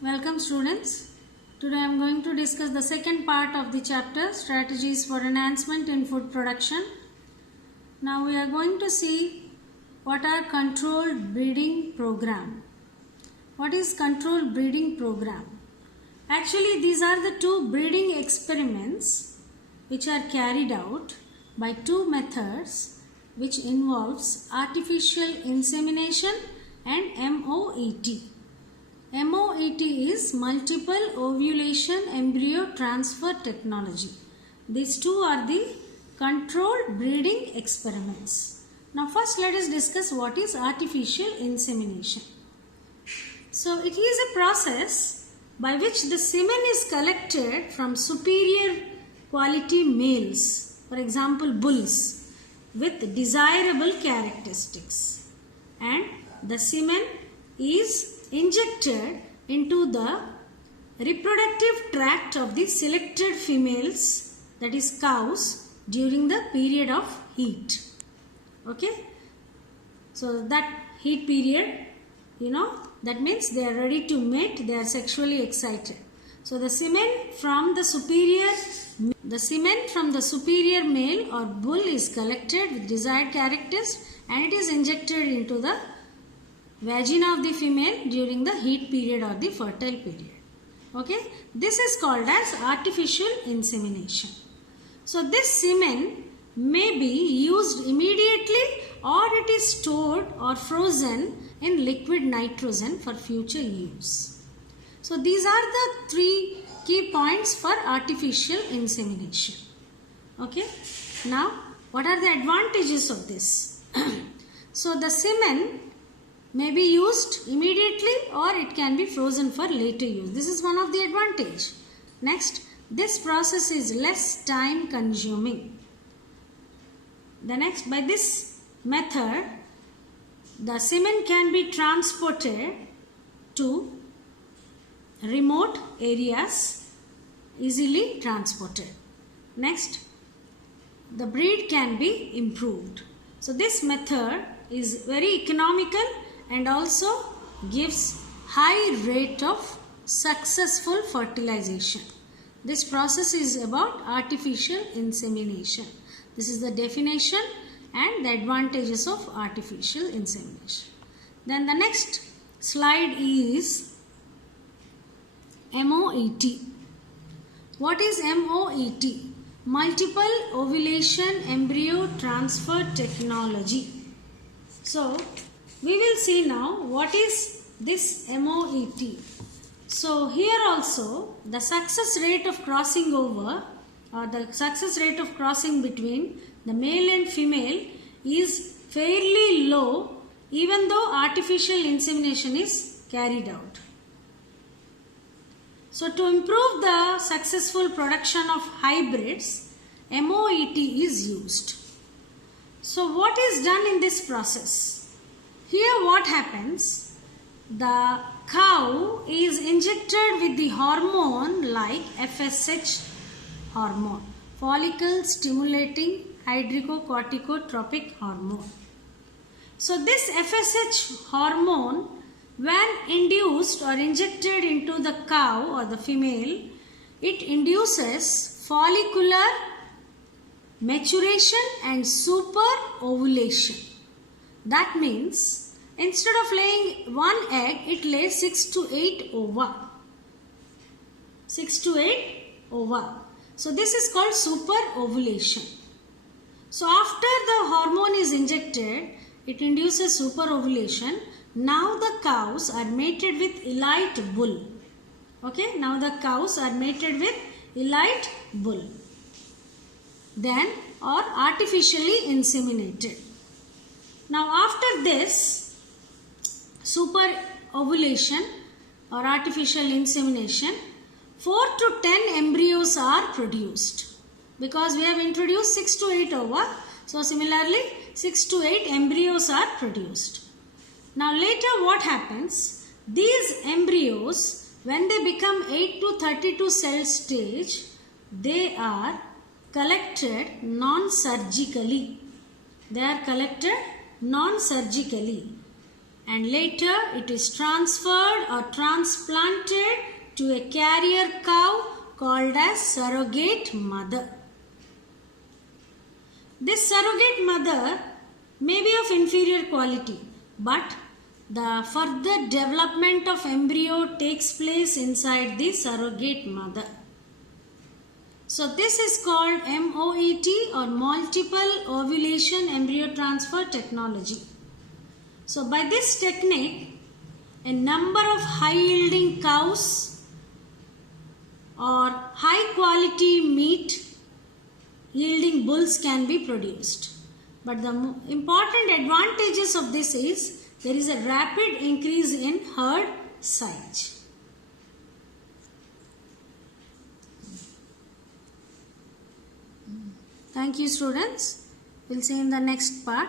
Welcome students. Today I am going to discuss the second part of the chapter, Strategies for Enhancement in Food Production. Now we are going to see what are controlled breeding program. What is controlled breeding program? Actually these are the two breeding experiments which are carried out by two methods which involves artificial insemination and MOET. MOET is multiple ovulation embryo transfer technology. These two are the controlled breeding experiments. Now first let us discuss what is artificial insemination. So it is a process by which the semen is collected from superior quality males, for example bulls, with desirable characteristics, and the semen is injected into the reproductive tract of the selected females, that is cows, during the period of heat. Okay, so that heat period, that means they are ready to mate, they are sexually excited. So the semen from the superior male or bull is collected with desired characters and it is injected into the vagina of the female during the heat period or the fertile period. Okay, this is called as artificial insemination. So this semen may be used immediately or it is stored or frozen in liquid nitrogen for future use. So these are the three key points for artificial insemination. Okay, now what are the advantages of this? So the semen may be used immediately or it can be frozen for later use. This is one of the advantage. Next, this process is less time consuming. The next, by this method, the semen can be transported to remote areas, easily transported. Next, the breed can be improved. So this method is very economical and also gives high rate of successful fertilization. This process is about artificial insemination. This is the definition and the advantages of artificial insemination. Then the next slide is MOET. What is MOET? Multiple ovulation embryo transfer technology. So we will see now what is this MOET. So here also the success rate of crossing over or the success rate of crossing between the male and female is fairly low even though artificial insemination is carried out. So to improve the successful production of hybrids, MOET is used. So what is done in this process? Here what happens, the cow is injected with the hormone like FSH hormone, follicle stimulating hydrocorticotropic hormone. So this FSH hormone, when induced or injected into the cow or the female, it induces follicular maturation and super ovulation. That means instead of laying one egg, it lays 6 to 8 ova. 6 to 8 ova. So this is called super ovulation. So after the hormone is injected, it induces super ovulation. Now the cows are mated with elite bull. Okay, now the cows are mated with elite bull. Then or artificially inseminated. Now after this super ovulation or artificial insemination, 4 to 10 embryos are produced because we have introduced 6 to 8 ova. So similarly 6 to 8 embryos are produced. Now later what happens? These embryos, when they become 8 to 32 cell stage, they are collected non-surgically. They are collected non-surgically and later it is transferred or transplanted to a carrier cow called as surrogate mother. This surrogate mother may be of inferior quality, but the further development of embryo takes place inside the surrogate mother. So this is called MOET or multiple ovulation embryo transfer technology. So by this technique, a number of high yielding cows or high quality meat yielding bulls can be produced. But the important advantages of this is there is a rapid increase in herd size. Thank you, students. We'll see in the next part.